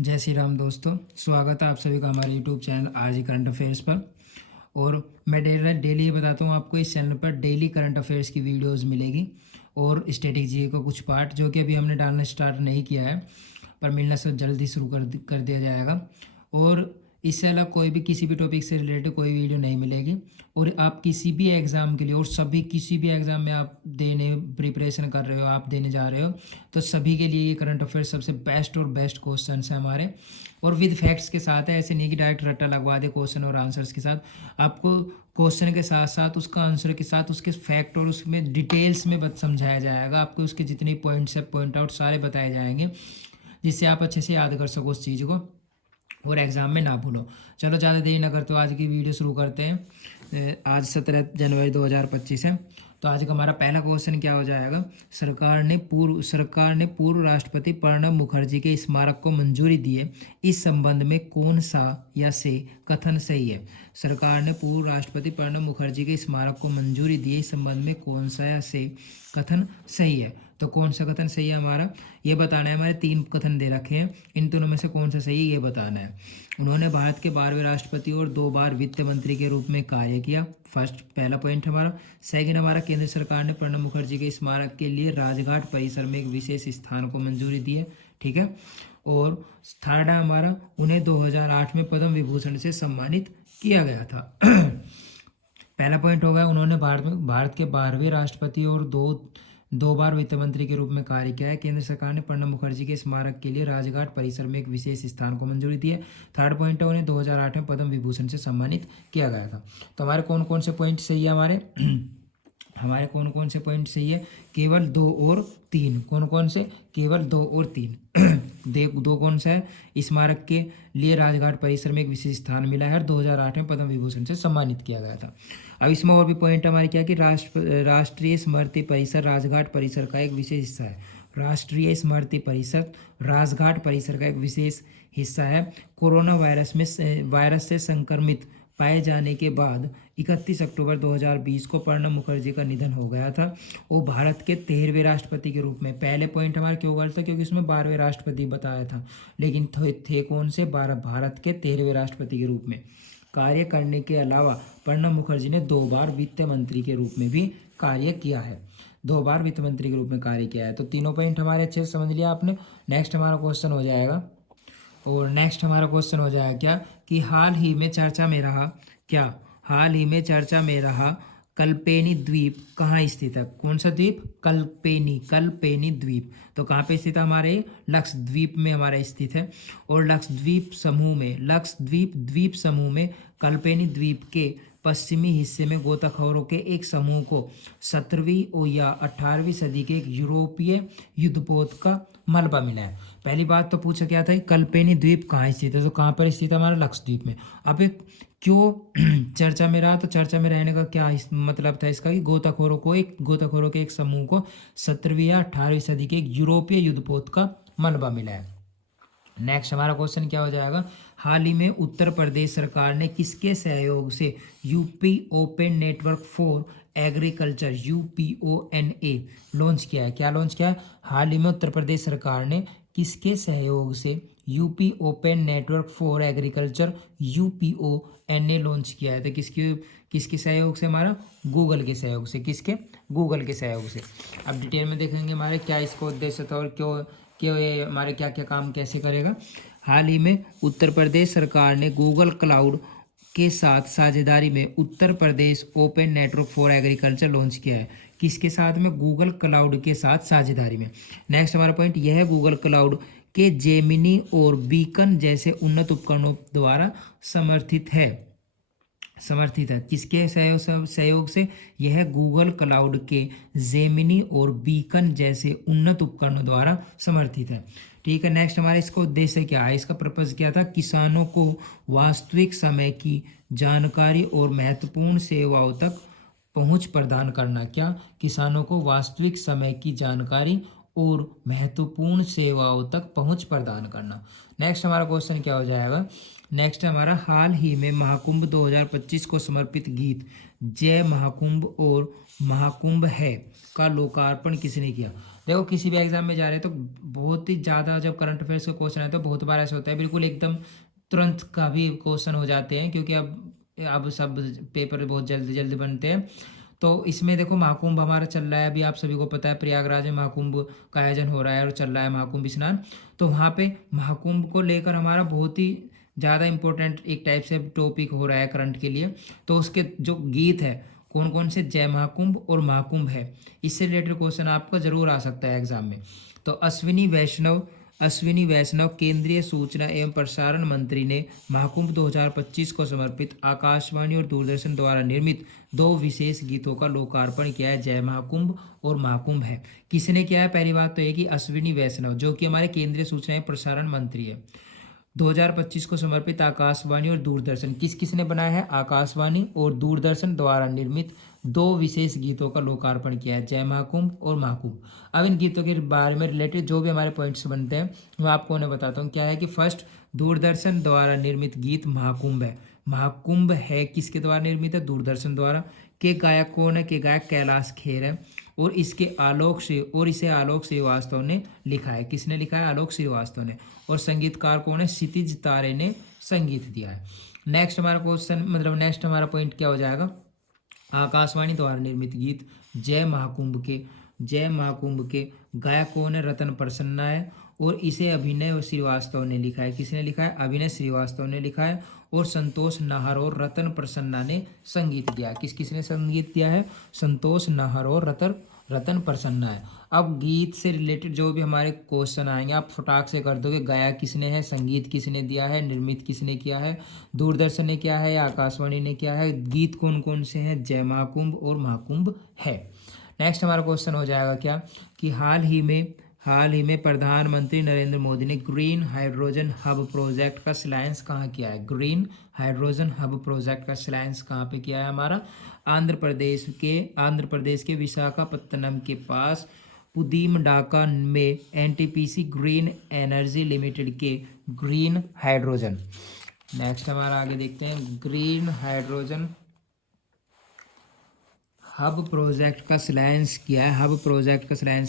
जय श्री राम दोस्तों, स्वागत है आप सभी का हमारे यूट्यूब चैनल आज ही करंट अफेयर्स पर। और मैं डेली ये बताता हूँ आपको, इस चैनल पर डेली करंट अफेयर्स की वीडियोस मिलेगी और स्ट्रेटेजी का कुछ पार्ट जो कि अभी हमने डालना स्टार्ट नहीं किया है, पर मिलना सब जल्दी शुरू कर दिया जाएगा। और इससे अलग कोई भी किसी भी टॉपिक से रिलेटेड कोई वीडियो नहीं मिलेगी। और आप किसी भी एग्ज़ाम के लिए और सभी किसी भी एग्ज़ाम में आप देने प्रिपरेशन कर रहे हो, आप देने जा रहे हो, तो सभी के लिए ये करंट अफेयर सबसे बेस्ट और बेस्ट क्वेश्चन है हमारे। और विद फैक्ट्स के साथ है, ऐसे नहीं कि डायरेक्ट रट्टा लगवा दे क्वेश्चन और आंसर्स के साथ। आपको क्वेश्चन के साथ साथ उसका आंसर के साथ उसके फैक्ट और उसमें डिटेल्स में समझाया जाएगा। आपको उसके जितने पॉइंट्स है, पॉइंट आउट सारे बताए जाएंगे, जिससे आप अच्छे से याद कर सको उस चीज़ को और एग्ज़ाम में ना भूलो। चलो ज़्यादा देरी ना करते हो, आज की वीडियो शुरू करते हैं। आज 17 जनवरी 2025 है। तो आज का हमारा पहला क्वेश्चन क्या हो जाएगा। सरकार ने पूर्व राष्ट्रपति प्रणब मुखर्जी के स्मारक को मंजूरी दी है, इस संबंध में कौन सा या से कथन सही है। सरकार ने पूर्व राष्ट्रपति प्रणब मुखर्जी के स्मारक को मंजूरी दी है, इस संबंध में कौन सा या से कथन सही है। तो कौन सा कथन सही है हमारा, ये बताना है। हमारे 3 कथन दे रखे हैं, इन दोनों में से कौन सा सही है ये बताना है। उन्होंने भारत के 12वें राष्ट्रपति और 2 बार वित्त मंत्री के रूप में कार्य किया। फर्स्ट पहला पॉइंट हमारा। सेकंड हमारा, केंद्र सरकार ने प्रणब मुखर्जी के स्मारक के लिए राजघाट परिसर में एक विशेष स्थान को मंजूरी दी है। ठीक है। और थर्ड है हमारा, उन्हें 2008 में पद्म विभूषण से सम्मानित किया गया था। पहला पॉइंट होगा, उन्होंने भारत के 12वें राष्ट्रपति और दो बार वित्त मंत्री के रूप में कार्य किया है। केंद्र सरकार ने प्रणब मुखर्जी के स्मारक के लिए राजघाट परिसर में एक विशेष स्थान को मंजूरी दी है। थर्ड पॉइंट है, उन्हें 2008 में पद्म विभूषण से सम्मानित किया गया था। तो हमारे कौन कौन से पॉइंट सही है हमारे कौन कौन से पॉइंट सही है, केवल 2 और 3। कौन कौन से, केवल 2 और 3। दो कौन सा है, स्मारक के लिए राजघाट परिसर में एक विशेष स्थान मिला है और 2008 में पद्म विभूषण से सम्मानित किया गया था। अब इसमें और भी पॉइंट हमारे क्या कि राष्ट्रीय स्मृति परिसर राजघाट परिसर का एक विशेष हिस्सा है। राष्ट्रीय स्मृति परिसर राजघाट परिसर का एक विशेष हिस्सा है। कोरोना वायरस से संक्रमित पाए जाने के बाद 31 अक्टूबर 2020 को प्रणब मुखर्जी का निधन हो गया था। वो भारत के 13वें राष्ट्रपति के रूप में, पहले पॉइंट हमारा क्यों गलत था, क्योंकि उसमें 12वें राष्ट्रपति बताया था, लेकिन थे कौन से, भारत के 13वें राष्ट्रपति के रूप में कार्य करने के अलावा प्रणब मुखर्जी ने 2 बार वित्त मंत्री के रूप में भी कार्य किया है। 2 बार वित्त मंत्री के रूप में कार्य किया है। तो तीनों पॉइंट हमारे अच्छे से समझ लिया आपने। नेक्स्ट हमारा क्वेश्चन हो जाएगा, और नेक्स्ट हमारा क्वेश्चन हो जाएगा क्या कि हाल ही में चर्चा में रहा कल्पेनी द्वीप कहाँ स्थित है। कौन सा द्वीप, कल्पेनी द्वीप। तो कहाँ पे स्थित है, हमारे लक्षद्वीप में हमारा स्थित है। और लक्षद्वीप द्वीप समूह में कल्पेनी द्वीप के पश्चिमी हिस्से में गोताखोरों के एक समूह को 17वीं या 18वीं सदी के एक यूरोपीय युद्धपोत का मलबा मिला है। पहली बात तो पूछा क्या था, कल्पेनी द्वीप कहाँ स्थित है, तो कहाँ पर स्थित है, हमारा लक्षद्वीप में। अब एक क्यों चर्चा में रहा, तो चर्चा में रहने का क्या मतलब था इसका कि गोताखोरों के एक समूह को 17वीं या 18वीं सदी के एक यूरोपीय युद्धपोत का मलबा मिला है। नेक्स्ट हमारा क्वेश्चन क्या हो जाएगा, हाल ही में उत्तर प्रदेश सरकार ने किसके सहयोग से UP open network for agriculture UPONA launch किया है। क्या लॉन्च किया है, हाल ही में उत्तर प्रदेश सरकार ने किसके सहयोग से UP open network for agriculture UPONA launch किया है। तो किसके सहयोग से, हमारा गूगल के सहयोग से। किसके, गूगल के सहयोग से। अब डिटेल में देखेंगे हमारे क्या इसका उद्देश्य था और क्यों ये हमारे क्या क्या काम कैसे करेगा। हाल ही में उत्तर प्रदेश सरकार ने गूगल क्लाउड के साथ साझेदारी में Uttar Pradesh open network for agriculture launch किया है। किसके साथ में, गूगल क्लाउड के साथ साझेदारी में। नेक्स्ट हमारा पॉइंट यह है, गूगल क्लाउड के जेमिनी और बीकन जैसे उन्नत उपकरणों द्वारा समर्थित है। किसके सहयोग से, यह गूगल क्लाउड के जेमिनी और बीकन जैसे उन्नत उपकरणों द्वारा समर्थित है। ठीक है। नेक्स्ट हमारा इसका उद्देश्य क्या है, इसका पर्पज क्या था, किसानों को वास्तविक समय की जानकारी और महत्वपूर्ण सेवाओं तक पहुंच प्रदान करना। क्या, किसानों को वास्तविक समय की जानकारी और महत्वपूर्ण सेवाओं तक पहुंच प्रदान करना। नेक्स्ट हमारा क्वेश्चन क्या हो जाएगा, नेक्स्ट हमारा हाल ही में महाकुंभ 2025 को समर्पित गीत जय महाकुंभ और महाकुंभ है का लोकार्पण किसने किया। देखो किसी भी एग्जाम में जा रहे हैं तो बहुत ही ज़्यादा जब करंट अफेयर्स का क्वेश्चन है तो बहुत बार ऐसा होता है बिल्कुल एकदम तुरंत का भी क्वेश्चन हो जाते हैं, क्योंकि अब सब पेपर बहुत जल्दी जल्दी बनते हैं। तो इसमें देखो महाकुंभ हमारा चल रहा है, अभी आप सभी को पता है प्रयागराज में महाकुंभ का आयोजन हो रहा है और चल रहा है महाकुंभ स्नान। तो वहाँ पे महाकुंभ को लेकर हमारा बहुत ही ज़्यादा इंपॉर्टेंट एक टाइप से टॉपिक हो रहा है करंट के लिए। तो उसके जो गीत है कौन कौन से, जय महाकुंभ और महाकुंभ है, इससे रिलेटेड क्वेश्चन आपका जरूर आ सकता है एग्जाम में। तो अश्विनी वैष्णव केंद्रीय सूचना एवं प्रसारण मंत्री ने महाकुंभ 2025 को समर्पित आकाशवाणी और दूरदर्शन द्वारा निर्मित 2 विशेष गीतों का लोकार्पण किया है, जय महाकुंभ और महाकुंभ है। किसने किया है, पहली बात तो ये कि अश्विनी वैष्णव जो कि हमारे केंद्रीय सूचना एवं प्रसारण मंत्री है। 2025 को समर्पित आकाशवाणी और दूरदर्शन, किसने बनाया है, आकाशवाणी और दूरदर्शन द्वारा निर्मित 2 विशेष गीतों का लोकार्पण किया है, जय महाकुंभ और महाकुंभ। अब इन गीतों के बारे में रिलेटेड जो भी हमारे पॉइंट्स बनते हैं मैं आपको उन्हें बताता हूँ। क्या है कि फर्स्ट, दूरदर्शन द्वारा निर्मित गीत महाकुंभ है। महाकुंभ है किसके द्वारा निर्मित है, दूरदर्शन द्वारा। के गायक कौन है, के गायक कैलाश खेर है और इसे आलोक श्रीवास्तव ने लिखा है। किसने लिखा है, आलोक श्रीवास्तव ने। और संगीतकार कौन है, क्षितिज तारे ने संगीत दिया है। नेक्स्ट हमारा क्वेश्चन मतलब नेक्स्ट हमारा पॉइंट क्या हो जाएगा, आकाशवाणी द्वारा निर्मित गीत जय महाकुंभ के गायक कौन है, रतन प्रसन्ना है और इसे अभिनय श्रीवास्तव ने लिखा है। किसने लिखा है, अभिनय श्रीवास्तव ने लिखा है और संतोष नाहर और रतन प्रसन्ना ने संगीत दिया। किसने संगीत दिया है, संतोष नाहर और रतन प्रसन्ना है। अब गीत से रिलेटेड जो भी हमारे क्वेश्चन आएंगे आप फटाक से कर दोगे, गाया किसने है, संगीत किसने दिया है, निर्मित किसने किया है, दूरदर्शन ने किया है, आकाशवाणी ने किया है, गीत कौन कौन से हैं, जय महाकुंभ और महाकुंभ है। नेक्स्ट हमारा क्वेश्चन हो जाएगा क्या कि हाल ही में प्रधानमंत्री नरेंद्र मोदी ने ग्रीन हाइड्रोजन हब प्रोजेक्ट का शिलान्यास कहाँ किया है। ग्रीन हाइड्रोजन हब प्रोजेक्ट का शिलान्यास कहाँ पे किया है हमारा, आंध्र प्रदेश के विशाखापत्तनम के पास पुदीमडाका में एनटीपीसी ग्रीन एनर्जी लिमिटेड के ग्रीन हाइड्रोजन। नेक्स्ट हमारा आगे देखते हैं, ग्रीन हाइड्रोजन हब प्रोजेक्ट का शिलान्यास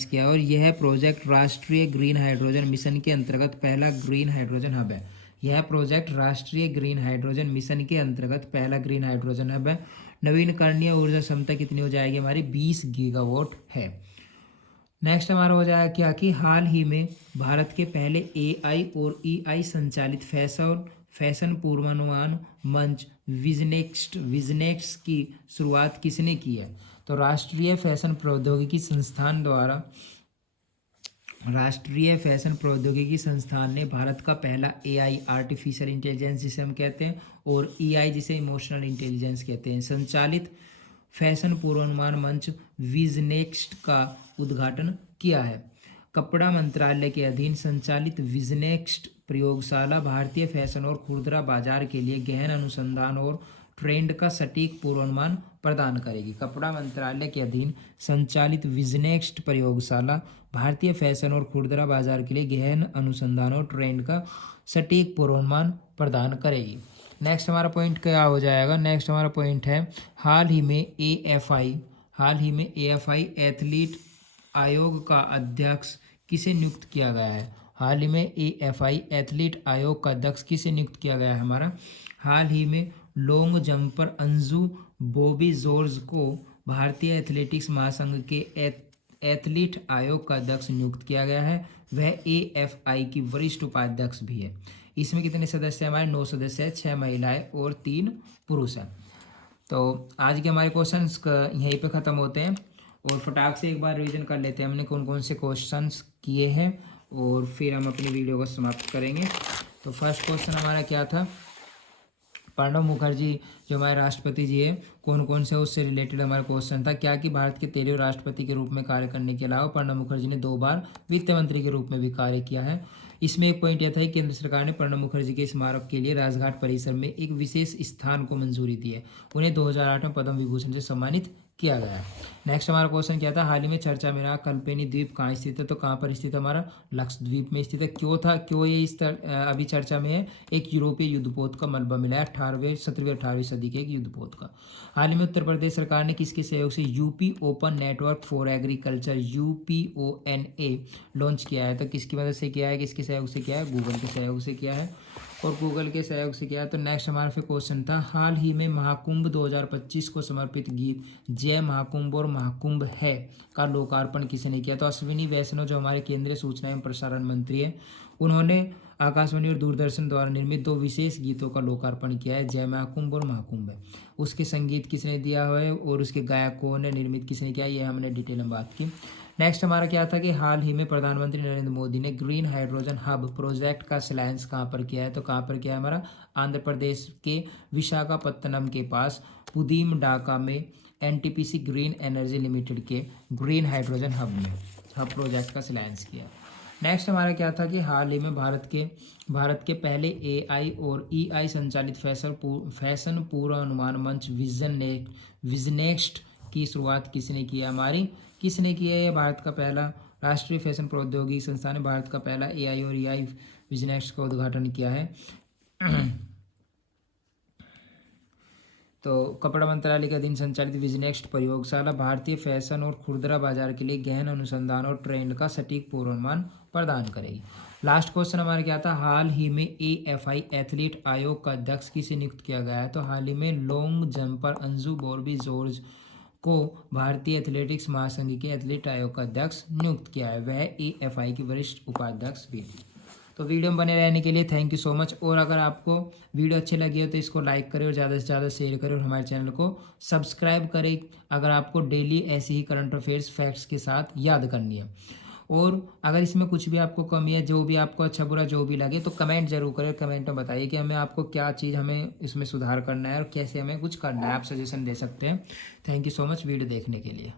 किया और यह प्रोजेक्ट राष्ट्रीय ग्रीन हाइड्रोजन मिशन के अंतर्गत पहला ग्रीन हाइड्रोजन हब है। यह प्रोजेक्ट राष्ट्रीय ग्रीन हाइड्रोजन मिशन के अंतर्गत पहला ग्रीन हाइड्रोजन हब है। नवीनकरणीय ऊर्जा क्षमता कितनी हो जाएगी हमारी, 20 गीगावाट है। नेक्स्ट हमारा हो जाएगा क्या कि हाल ही में भारत के पहले AI और EI संचालित फैशन पूर्वानुमान मंच विजनेक्स की शुरुआत किसने की है। तो राष्ट्रीय फैशन प्रौद्योगिकी संस्थान ने भारत का पहला AI आर्टिफिशियल इंटेलिजेंस जिसे हम कहते हैं और EI जिसे इमोशनल इंटेलिजेंस कहते हैं संचालित फैशन पूर्वानुमान मंच विजनेक्स्ट का उद्घाटन किया है। कपड़ा मंत्रालय के अधीन संचालित विजनेक्स्ट प्रयोगशाला भारतीय फैशन और खुदरा बाजार के लिए गहन अनुसंधान और ट्रेंड का सटीक पूर्वानुमान प्रदान करेगी। कपड़ा मंत्रालय के अधीन संचालित विजनेक्स्ट प्रयोगशाला भारतीय फैशन और खुदरा बाजार के लिए गहन अनुसंधान और ट्रेंड का सटीक पूर्वानुमान प्रदान करेगी। नेक्स्ट हमारा पॉइंट क्या हो जाएगा, नेक्स्ट हमारा पॉइंट है हाल ही में AFI एथलीट आयोग का अध्यक्ष किसे नियुक्त किया गया है। हाल ही में AFI एथलीट आयोग का अध्यक्ष किसे नियुक्त किया गया है हमारा, हाल ही में long jumper Anju Bobby George को भारतीय एथलेटिक्स महासंघ के एथलीट आयोग का अध्यक्ष नियुक्त किया गया है। वह AFI की वरिष्ठ उपाध्यक्ष भी है। इसमें कितने सदस्य हमारे, 9 सदस्य हैं, 6 महिलाएं और 3 पुरुष हैं। तो आज के हमारे क्वेश्चंस यहीं पे ख़त्म होते हैं और फटाक से एक बार रिवीजन कर लेते हैं हमने कौन कौन से क्वेश्चंस किए हैं और फिर हम अपनी वीडियो को समाप्त करेंगे। तो फर्स्ट क्वेश्चन हमारा क्या था, प्रणब मुखर्जी जो हमारे राष्ट्रपति जी है कौन कौन से उससे रिलेटेड हमारा क्वेश्चन था। क्या कि भारत के 13वें राष्ट्रपति के रूप में कार्य करने के अलावा प्रणब मुखर्जी ने 2 बार वित्त मंत्री के रूप में भी कार्य किया है। इसमें एक पॉइंट यह था कि केंद्र सरकार ने प्रणब मुखर्जी के स्मारक के लिए राजघाट परिसर में एक विशेष स्थान को मंजूरी दी है। उन्हें 2008 में पद्म विभूषण से सम्मानित किया गया है। नेक्स्ट हमारा क्वेश्चन क्या था, हाल ही में चर्चा में रहा कल्पेनी द्वीप कहाँ स्थित है, तो कहाँ पर स्थित है, हमारा लक्षद्वीप में स्थित है। क्यों ये अभी चर्चा में है, एक यूरोपीय युद्धपोत का मलबा मिला है 17वीं 18वीं सदी के एक युद्धपोत का। हाल ही में उत्तर प्रदेश सरकार ने किसके सहयोग से UP open network for agriculture UPONA launch किया है, तो किसकी मदद से किया है, किसके सहयोग से किया है, गूगल के सहयोग से किया है और गूगल के सहयोग से किया है। तो नेक्स्ट हमारा फिर क्वेश्चन था, हाल ही में महाकुंभ 2025 को समर्पित गीत जय महाकुंभ और महाकुंभ है का लोकार्पण किसने किया, तो अश्विनी वैष्णव जो हमारे केंद्रीय सूचना एवं प्रसारण मंत्री है, उन्होंने आकाशवाणी और दूरदर्शन द्वारा निर्मित 2 विशेष गीतों का लोकार्पण किया है, जय महाकुंभ और महाकुंभ है। उसके संगीत किसने दिया हुआ है और उसके गायक कौन है, निर्मित किसने किया, ये हमने डिटेल में बात की। नेक्स्ट हमारा क्या था कि हाल ही में प्रधानमंत्री नरेंद्र मोदी ने ग्रीन हाइड्रोजन हब प्रोजेक्ट का शिलान्यास कहाँ पर किया है, तो कहाँ पर किया है, हमारा आंध्र प्रदेश के विशाखापत्तनम के पास पुदीम डाका में NTPC ग्रीन एनर्जी लिमिटेड के ग्रीन हाइड्रोजन हब प्रोजेक्ट का शिलान्यास किया। नेक्स्ट हमारा क्या था कि हाल ही में भारत के पहले AI और EI संचालित फैशन पूर्वानुमान मंच विजनेक्स्ट की शुरुआत किसने किया, किसने किया है, भारत का पहला राष्ट्रीय फैशन प्रौद्योगिकी संस्थान ने भारत का पहला AI और EI विजनेक्स्ट का उद्घाटन किया है। तो कपड़ा मंत्रालय के अधीन संचालित विजनेक्स्ट प्रयोगशाला भारतीय फैशन और खुदरा बाजार के लिए गहन अनुसंधान और ट्रेंड का सटीक पूर्वानुमान प्रदान करेगी। लास्ट क्वेश्चन हमारा क्या था, हाल ही में AFI एथलीट आयोग का अध्यक्ष किसे नियुक्त किया गया है, तो हाल ही में long jumper Anju Barbie George को भारतीय एथलेटिक्स महासंघ के एथलीट आयोग का अध्यक्ष नियुक्त किया है, वह AFI की वरिष्ठ उपाध्यक्ष भी थी। तो वीडियो में बने रहने के लिए थैंक यू सो मच। और अगर आपको वीडियो अच्छी लगी हो तो इसको लाइक करें और ज़्यादा से ज़्यादा शेयर करें और हमारे चैनल को सब्सक्राइब करें अगर आपको डेली ऐसी ही करंट अफेयर्स फैक्ट्स के साथ याद करनी है। और अगर इसमें कुछ भी आपको कमी है, जो भी आपको अच्छा बुरा जो भी लगे, तो कमेंट जरूर करें, कमेंट में बताइए कि हमें आपको क्या चीज़ हमें इसमें सुधार करना है और कैसे हमें कुछ करना है, आप सजेशन दे सकते हैं। Thank you so much video देखने के लिए।